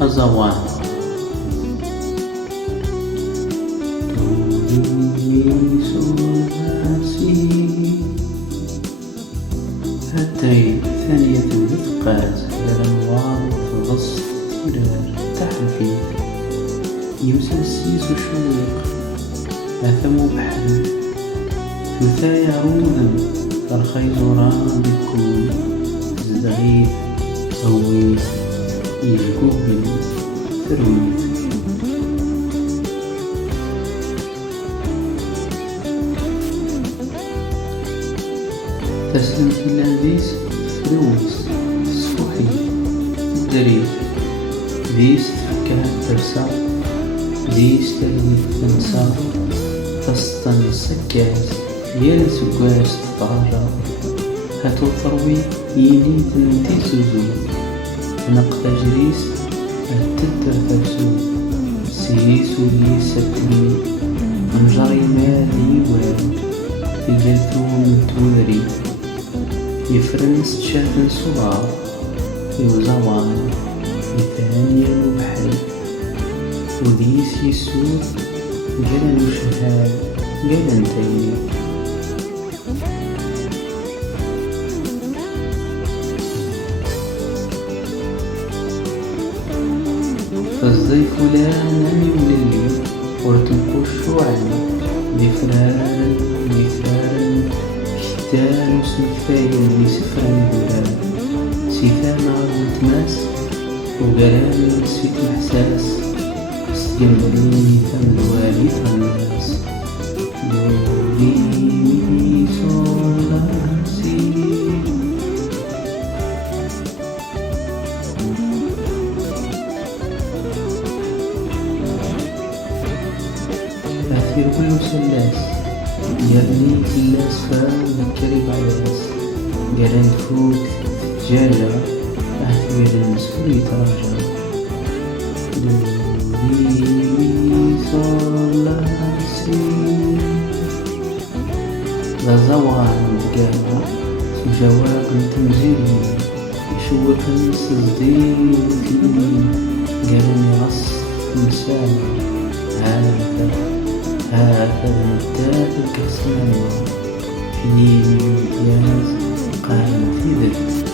أزوان هاتين ثانية الإثقات للأنوار تغص تيرار تحلفيت يمسسيس شويق أثم بحل ثثايا روذم فرخي زوران بكون زدغيث هويت يلقوبل ثرويت تسلمت اللذيذ فلوس تسفحي دريد ذيس تفكها ترسى ذيس تلوي تنسى تسطن السكاز يا سكاز تطارا هاتو تروي يلي تنتي سوزو نقطة جريس التتر فرسو سيسو يسكني انجري مالي وال تجلتو من تودري يفرنس تشافن صغار يوزوان يثاني البحر وديس يسور جلن وشهاد جلن تيني فالضيف لا نمي وللي ورتنقش عني ذفرارا شتان سنفايا لسفرا بلاد سيثاما وتماس وقران سيت محساس استيمبريني ثم الوالي الناس دوري مي صول لا سي تأثير كل سلاس يبني كلاس فذكري بعلاس قران فوق جاجة أحويل المسؤول يتراجع دوري صول لا سي غزوان بقاها جواب تنزيلي يشوق الصديق قران يغص مسامع هذا المداد الكسلان في امتياز قائم في ذلك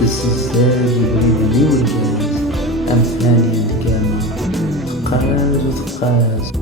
تستزداد بيدني والجاز أم ثاني الكامة قاز وتقاز